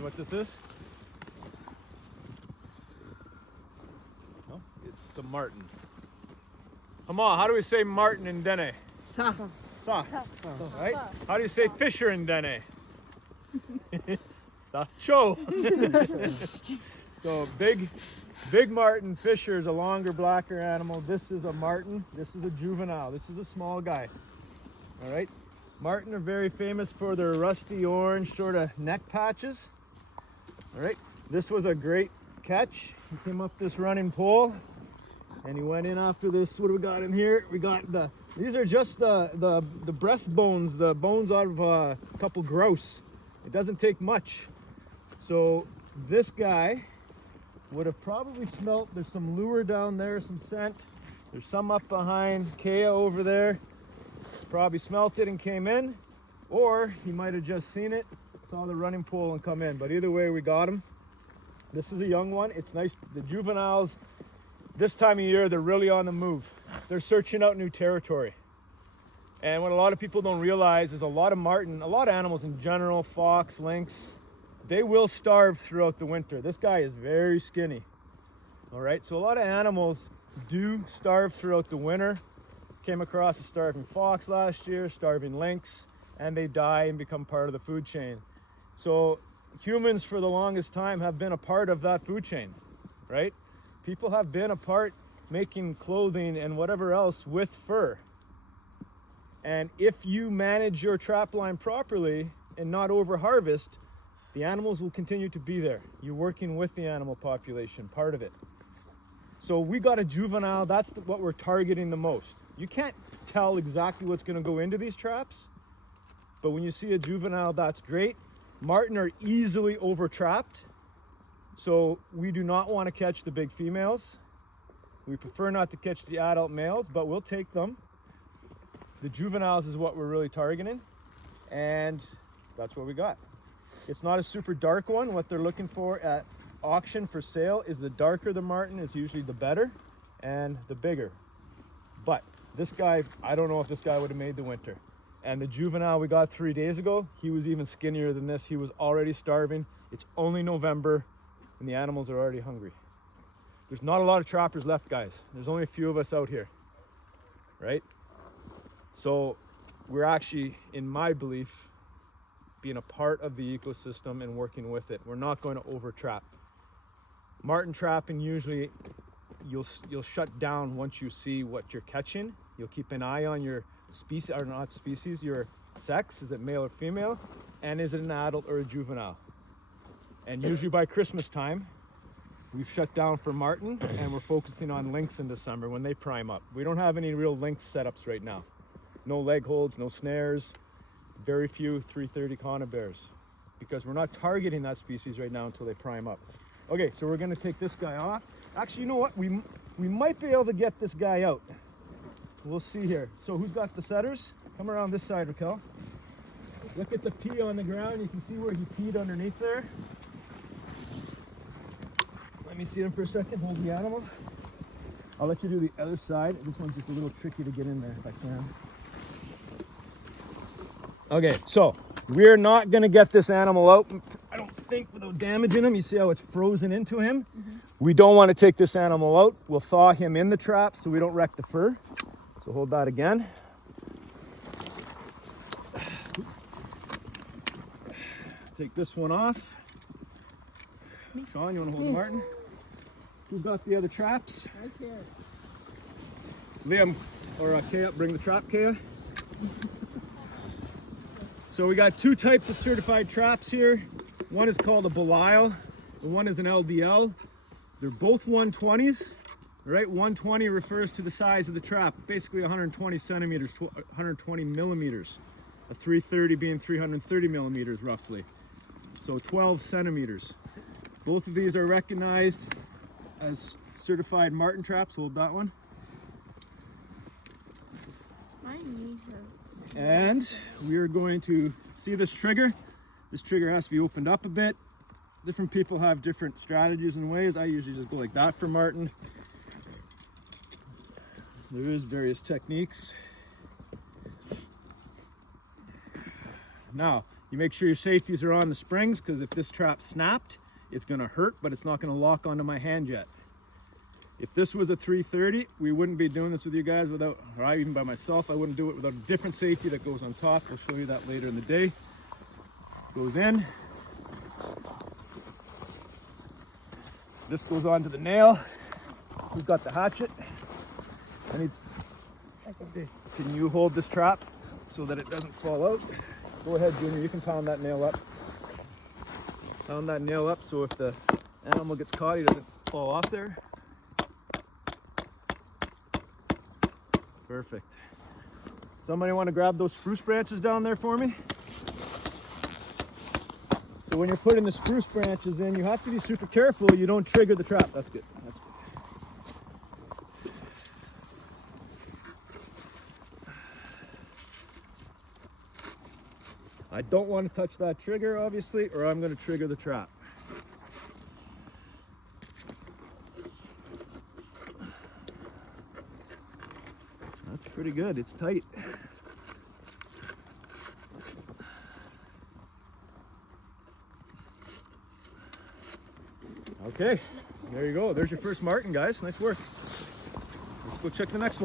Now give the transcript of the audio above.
know what this is? No? It's a marten. Come on, how do we say marten in Dene? Ta. Ta. Right? How do you say fisher in Dene? Ta cho. So big marten fisher is a longer, blacker animal. This is a marten. This is a juvenile. This is a small guy. All right. Marten are very famous for their rusty orange sort of neck patches. All right. This was a great catch. He came up this running pole and he went in after this. What do we got in here? We got these are just the breast bones, the bones out of a couple grouse. It doesn't take much. So this guy would have probably smelt, there's some lure down there, some scent. There's some up behind Kea over there. Probably smelt it and came in, or he might have just seen it, saw the running pole and come in. But either way, we got him. This is a young one. It's nice. The juveniles, this time of year, they're really on the move. They're searching out new territory. And what a lot of people don't realize is a lot of marten, a lot of animals in general, fox, lynx, they will starve throughout the winter. This guy is very skinny. All right, so a lot of animals do starve throughout the winter. Came across a starving fox last year, starving lynx, and they die and become part of the food chain. So humans for the longest time have been a part of that food chain, right? People have been a part making clothing and whatever else with fur. And if you manage your trap line properly and not over harvest, the animals will continue to be there. You're working with the animal population, part of it. So we got a juvenile, that's what we're targeting the most. You can't tell exactly what's gonna go into these traps, but when you see a juvenile, that's great. Marten are easily over-trapped, so we do not wanna catch the big females. We prefer not to catch the adult males, but we'll take them. The juveniles is what we're really targeting, and that's what we got. It's not a super dark one. What they're looking for at auction for sale is the darker the marten is usually the better and the bigger. But this guy, I don't know if this guy would have made the winter. And the juvenile we got 3 days ago, he was even skinnier than this. He was already starving. It's only November and the animals are already hungry. There's not a lot of trappers left, guys. There's only a few of us out here, right? So we're actually, in my belief, being a part of the ecosystem and working with it. We're not going to over trap. Marten trapping, usually you'll shut down once you see what you're catching. You'll keep an eye on your species, or not species, your sex. Is it male or female? And is it an adult or a juvenile? And usually by Christmas time, we've shut down for marten and we're focusing on lynx in December when they prime up. We don't have any real lynx setups right now. No leg holds, no snares, very few 330 conibears, because we're not targeting that species right now until they prime up. Okay, so we're gonna take this guy off. Actually, you know what? We might be able to get this guy out. We'll see here. So who's got the setters? Come around this side, Raquel. Look at the pee on the ground. You can see where he peed underneath there. Let me see him for a second. Hold the animal. I'll let you do the other side. This one's just a little tricky to get in there if I can. Okay, so we're not gonna get this animal out, I don't think, without damaging him. You see how it's frozen into him? Mm-hmm. We don't want to take this animal out. We'll thaw him in the trap so we don't wreck the fur. So hold that again. Take this one off. Sean, you want to hold the marten? Who's got the other traps? Right here. Liam, or Kea, bring the trap, Kea. So we got two types of certified traps here. One is called a Belial, and one is an LDL. They're both 120s, right? 120 refers to the size of the trap, basically 120 centimeters, 120 millimeters. A 330 being 330 millimeters roughly. So 12 centimeters. Both of these are recognized as certified marten traps. Hold that one. My knee hurts. And we are going to see this trigger. This trigger has to be opened up a bit. Different people have different strategies and ways. I usually just go like that for marten. There is various techniques. Now, You make sure your safeties are on the springs, because if this trap snapped, it's going to hurt, but it's not going to lock onto my hand yet. If this was a 330, we wouldn't be doing this with you guys without, or even by myself, I wouldn't do it without a different safety that goes on top. We'll show you that later in the day. Goes in. This goes onto the nail. We've got the hatchet. Can you hold this trap so that it doesn't fall out? Go ahead, Junior, you can pound that nail up. Pound that nail up so if the animal gets caught, he doesn't fall off there. Perfect. Somebody want to grab those spruce branches down there for me? So when you're putting the spruce branches in, you have to be super careful you don't trigger the trap. That's good. That's good. I don't want to touch that trigger, obviously, or I'm going to trigger the trap. That's pretty good. It's tight. Okay, there you go. There's your first marten, guys. Nice work. Let's go check the next one.